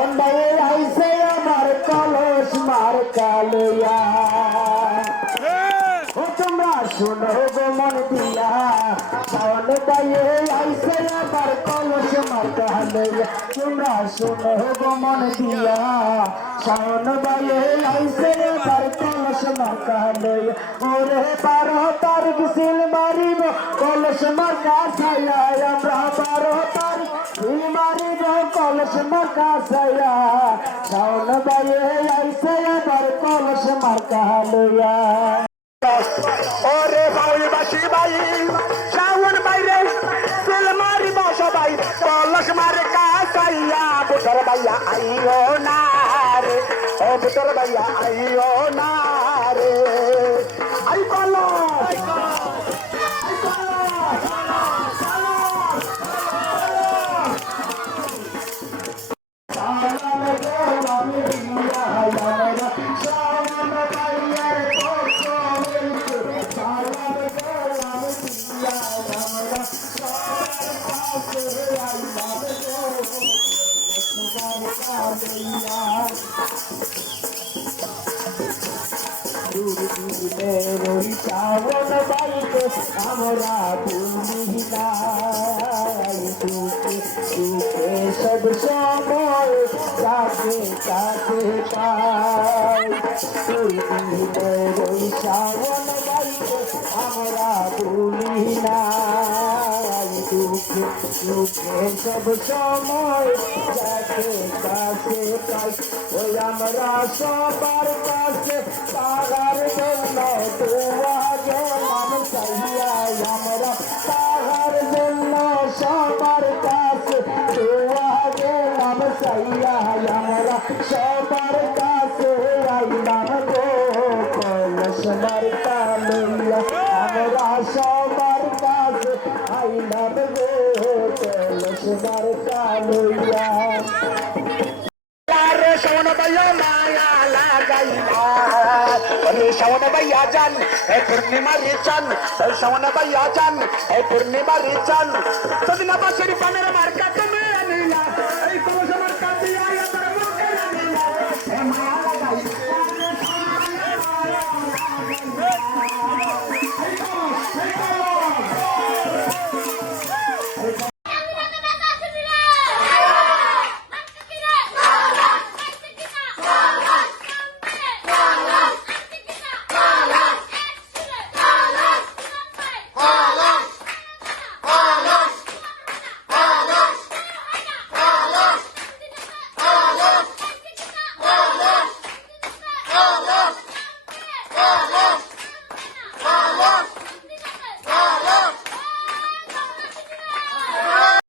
শাওন ভাই আইছে আমার কলস মার কালিয়া ও তোমরা শোনো গো মন দিয়া শাওন ভাই আইছে আমার কলস মার কালিয়া তোমরা শোনো গো মন দিয়া শাওন ভাই আইছে আমার কলস মার কালিয়া ওরে 12 তারিখ সিল মারিব কলস মার কাছায়া আমরা 12 তারিখ সিল মারিব কলস মার কাছায়া শাওন ভাই আইছে আমার কলস মার কালিয়া ওরে বাউল বাসি ভাই শাওন বাইরে সিল মারিব সবাই কলস মারে কাছাইয়া বুতর ভাইয়া আইও না রে ও বুতর ভাইয়া আইও না রে আই কলস শাওন ভাইকে আমরা ভুলি নাই দুঃখে সুখে সব সময় কাছে কাছে পাই ওই শাওন ভাইকে আমরা ভুলি নাই দুঃখে সুখে সব সময় কাছে কাছে পাই ওই আমরা সবার কাছে তাহার জন্য দোয়া গেলাম চাইয়া আমরা তাহার জন্য সবার কাছে দোয়া গেলাম চাইয়া আমরা সবার কাছে আইলাম গো কলস মার কালিয়া আমরা সবার কাছে আইলাম গো কলস মার কালিয়া শাওন ভাইয়া মায়া লাগাইলা ওরে শাওন ভাইয়া জান এ পূর্ণিমার চান শাওন ভাইয়া জান এ পূর্ণিমার চান সদিনা বাসের পানের মার্কা তুমি আনিলা এই কলস মার্কা দিয়া তোর মুখে আনিলা এ মায়া লাগাইলা